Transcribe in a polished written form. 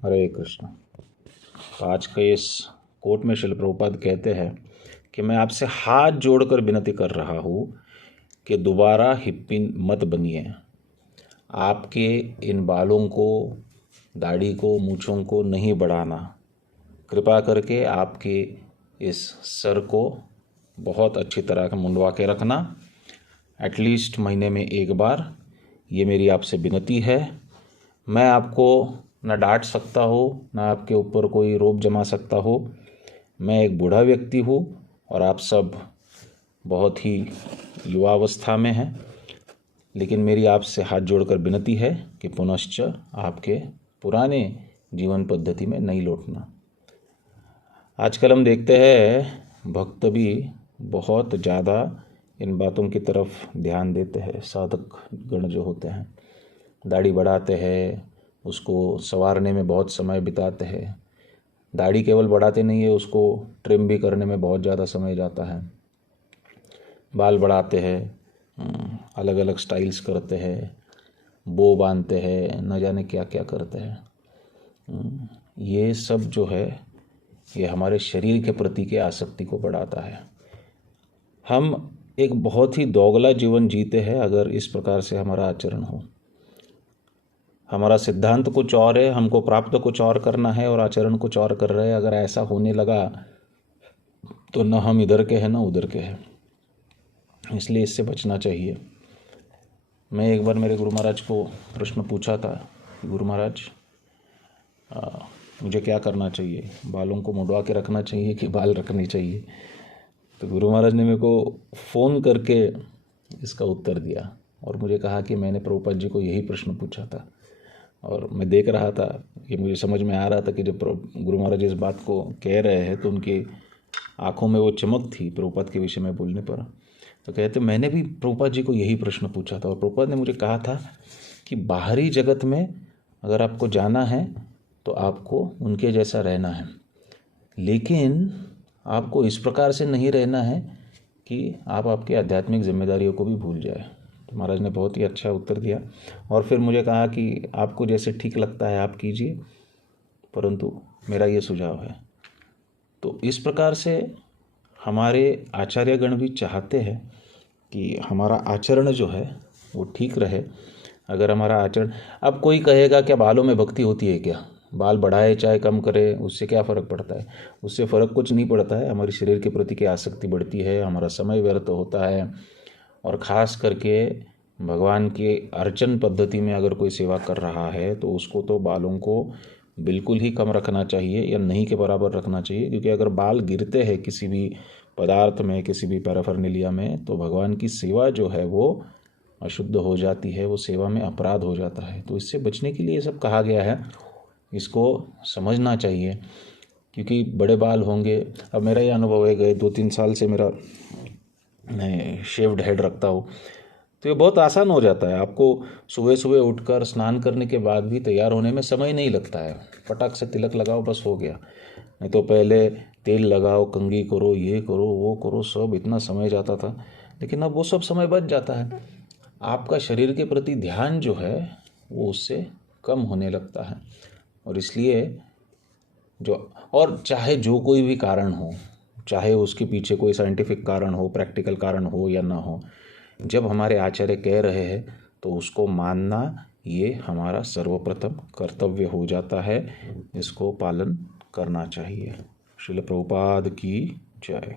हरे कृष्ण। तो आज के इस कोट में श्रील प्रभुपाद कहते हैं कि मैं आपसे हाथ जोड़कर विनती कर रहा हूँ कि दोबारा हिप्पी मत बनिए। आपके इन बालों को, दाढ़ी को, मूँछों को नहीं बढ़ाना। कृपा करके आपके इस सर को बहुत अच्छी तरह से मुंडवा के रखना, एटलीस्ट महीने में एक बार। ये मेरी आपसे विनती है। मैं आपको न डांट सकता हूँ, न आपके ऊपर कोई रोब जमा सकता हो। मैं एक बूढ़ा व्यक्ति हूँ और आप सब बहुत ही युवावस्था में हैं, लेकिन मेरी आपसे हाथ जोड़कर विनती है कि पुनश्च आपके पुराने जीवन पद्धति में नहीं लौटना। आजकल हम देखते हैं भक्त भी बहुत ज़्यादा इन बातों की तरफ ध्यान देते हैं। साधक गण जो होते हैं दाढ़ी बढ़ाते हैं, उसको संवारने में बहुत समय बिताते हैं। दाढ़ी केवल बढ़ाते नहीं है, उसको ट्रिम भी करने में बहुत ज़्यादा समय जाता है। बाल बढ़ाते हैं, अलग अलग स्टाइल्स करते हैं, बो बांधते हैं, न जाने क्या क्या करते हैं। ये सब जो है ये हमारे शरीर के प्रति के आसक्ति को बढ़ाता है। हम एक बहुत ही दोगला जीवन जीते हैं अगर इस प्रकार से हमारा आचरण हो। हमारा सिद्धांत कुछ और है, हमको प्राप्त कुछ और करना है और आचरण कुछ और कर रहे हैं। अगर ऐसा होने लगा तो न हम इधर के हैं न उधर के हैं, इसलिए इससे बचना चाहिए। मैं एक बार मेरे गुरु महाराज को प्रश्न पूछा था, गुरु महाराज मुझे क्या करना चाहिए, बालों को मुंडवा के रखना चाहिए कि बाल रखने चाहिए? तो गुरु महाराज ने मेरे को फ़ोन करके इसका उत्तर दिया और मुझे कहा कि मैंने प्रभुपाद जी को यही प्रश्न पूछा था। और मैं देख रहा था कि मुझे समझ में आ रहा था कि जब गुरु महाराज इस बात को कह रहे हैं तो उनकी आंखों में वो चमक थी प्रभुपाद के विषय में बोलने पर। तो कहते मैंने भी प्रभुपाद जी को यही प्रश्न पूछा था और प्रभुपाद ने मुझे कहा था कि बाहरी जगत में अगर आपको जाना है तो आपको उनके जैसा रहना है, लेकिन आपको इस प्रकार से नहीं रहना है कि आप आपकी आध्यात्मिक जिम्मेदारियों को भी भूल जाए। तो महाराज ने बहुत ही अच्छा उत्तर दिया और फिर मुझे कहा कि आपको जैसे ठीक लगता है आप कीजिए, परंतु मेरा ये सुझाव है। तो इस प्रकार से हमारे आचार्यगण भी चाहते हैं कि हमारा आचरण जो है वो ठीक रहे। अगर हमारा आचरण, अब कोई कहेगा क्या बालों में भक्ति होती है क्या? बाल बढ़ाए चाहे कम करे उससे क्या फ़र्क पड़ता है? उससे फ़र्क कुछ नहीं पड़ता है। हमारी शरीर के प्रति की आसक्ति बढ़ती है, हमारा समय व्यर्थ होता है। और ख़ास करके भगवान के अर्चन पद्धति में अगर कोई सेवा कर रहा है तो उसको तो बालों को बिल्कुल ही कम रखना चाहिए या नहीं के बराबर रखना चाहिए, क्योंकि अगर बाल गिरते हैं किसी भी पदार्थ में, किसी भी पैराफर्नेलिया में, तो भगवान की सेवा जो है वो अशुद्ध हो जाती है, वो सेवा में अपराध हो जाता है। तो इससे बचने के लिए ये सब कहा गया है, इसको समझना चाहिए। क्योंकि बड़े बाल होंगे, अब मेरा ये अनुभव है, गए 2-3 साल से मेरा मैं शेव्ड हेड रखता हूँ, तो ये बहुत आसान हो जाता है। आपको सुबह सुबह उठकर स्नान करने के बाद भी तैयार होने में समय नहीं लगता है। फटाक से तिलक लगाओ, बस हो गया। नहीं तो पहले तेल लगाओ, कंघी करो, ये करो, वो करो, सब इतना समय जाता था, लेकिन अब वो सब समय बच जाता है। आपका शरीर के प्रति ध्यान जो है वो उससे कम होने लगता है। और इसलिए और चाहे जो कोई भी कारण हो, चाहे उसके पीछे कोई साइंटिफिक कारण हो, प्रैक्टिकल कारण हो या ना हो, जब हमारे आचार्य कह रहे हैं तो उसको मानना ये हमारा सर्वप्रथम कर्तव्य हो जाता है। इसको पालन करना चाहिए। श्रील प्रभुपाद की जय।